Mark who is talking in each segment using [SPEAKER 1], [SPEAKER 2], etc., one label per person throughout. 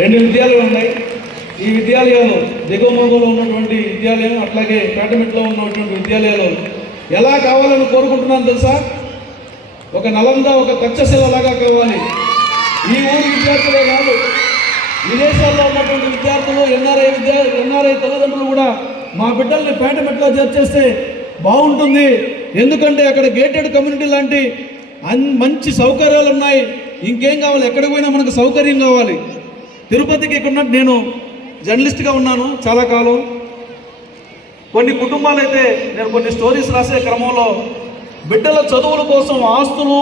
[SPEAKER 1] రెండు విద్యాలయాలు ఉన్నాయి. ఈ విద్యాలయాలు దిగువమోగంలో ఉన్నటువంటి విద్యాలయం అట్లాగే పేటమిట్లో ఉన్నటువంటి విద్యాలయాలు ఎలా కావాలని కోరుకుంటున్నాను తెలుసా? ఒక నలంద ఒక తక్షశిల లాగా కావాలి. ఈ ఊరి విద్యార్థులే కాదు విదేశాల్లో ఉన్నటువంటి విద్యార్థులు ఎన్ఆర్ఐ విద్యా ఎన్ఆర్ఐ తల్లిదండ్రులు కూడా మా బిడ్డల్ని పేటమిట్లో చేర్చేస్తే బాగుంటుంది. ఎందుకంటే అక్కడ గేటెడ్ కమ్యూనిటీ లాంటి అన్ మంచి సౌకర్యాలు ఉన్నాయి. ఇంకేం కావాలి? ఎక్కడికి పోయినా మనకు సౌకర్యం కావాలి. తిరుపతికి ఇక్కడ నేను జర్నలిస్ట్గా ఉన్నాను చాలా కాలం. కొన్ని కుటుంబాలు అయితే నేను కొన్ని స్టోరీస్ రాసే క్రమంలో బిడ్డల చదువుల కోసం ఆస్తులు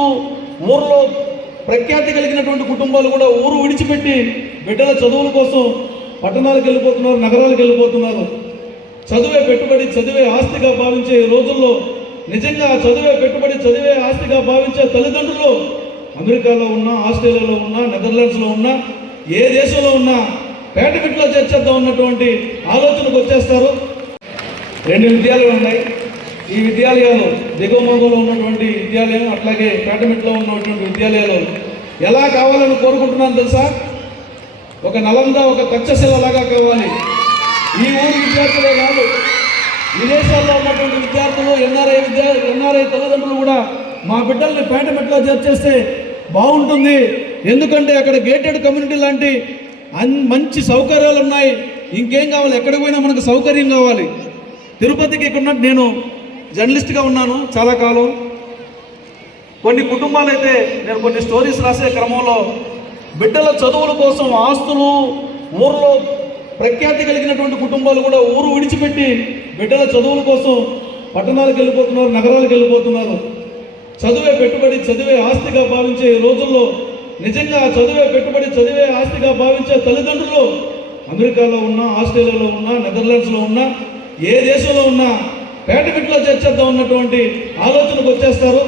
[SPEAKER 1] ఊర్లో ప్రఖ్యాతి కలిగినటువంటి కుటుంబాలు కూడా ఊరు విడిచిపెట్టి బిడ్డల చదువుల కోసం పట్టణాలకు వెళ్ళిపోతున్నారు నగరాలకు వెళ్ళిపోతున్నారు. చదువే పెట్టుబడి చదివే ఆస్తిగా భావించే రోజుల్లో నిజంగా చదివే పెట్టుబడి చదివే ఆస్తిగా భావించే తల్లిదండ్రులు అమెరికాలో ఉన్నా ఆస్ట్రేలియాలో ఉన్నా నెదర్లాండ్స్లో ఉన్నా ఏ దేశంలో ఉన్నా పేటమిట్లో చేర్చేద్దాం ఉన్నటువంటి ఆలోచనకు వచ్చేస్తారు. రెండు విద్యాలయాలు ఉన్నాయి. ఈ విద్యాలయాలు దిగువమోగంలో ఉన్నటువంటి విద్యాలయం అట్లాగే పేటమిట్లో ఉన్నటువంటి విద్యాలయాలు ఎలా కావాలని కోరుకుంటున్నాను తెలుసా? ఒక నలంద ఒక తక్షశిల లాగా కావాలి. ఈ ఊరి విద్యార్థులే కాదు. విదేశాల్లో ఉన్నటువంటి విద్యార్థులు ఎన్ఆర్ఐ విద్యా ఎన్ఆర్ఐ తల్లిదండ్రులు కూడా మా బిడ్డల్ని పేటమిట్లో చేర్చేస్తే బాగుంటుంది. ఎందుకంటే అక్కడ గేటెడ్ కమ్యూనిటీ లాంటి అన్ మంచి సౌకర్యాలు ఉన్నాయి. ఇంకేం కావాలి? ఎక్కడికి పోయినా మనకు సౌకర్యం కావాలి. తిరుపతికి ఇక్కడ నేను జర్నలిస్ట్గా ఉన్నాను చాలా కాలం. కొన్ని కుటుంబాలు అయితే నేను కొన్ని స్టోరీస్ రాసే క్రమంలో బిడ్డల చదువుల కోసం ఆస్తులు ఊర్లో ప్రఖ్యాతి కలిగినటువంటి కుటుంబాలు కూడా ఊరు విడిచిపెట్టి బిడ్డల చదువుల కోసం పట్టణాలకు వెళ్ళిపోతున్నారు నగరాలకు వెళ్ళిపోతున్నారు. చదువే పెట్టుబడి చదివే ఆస్తిగా భావించే రోజుల్లో నిజంగా చదివే పెట్టుబడి చదివే ఆస్తిగా భావించే తల్లిదండ్రులు అమెరికాలో ఉన్నా ఆస్ట్రేలియాలో ఉన్నా నెదర్లాండ్స్లో ఉన్నా ఏ దేశంలో ఉన్నా పేటమిట్లో చేర్చేద్దాం ఉన్నటువంటి ఆలోచనకు వచ్చేస్తారు.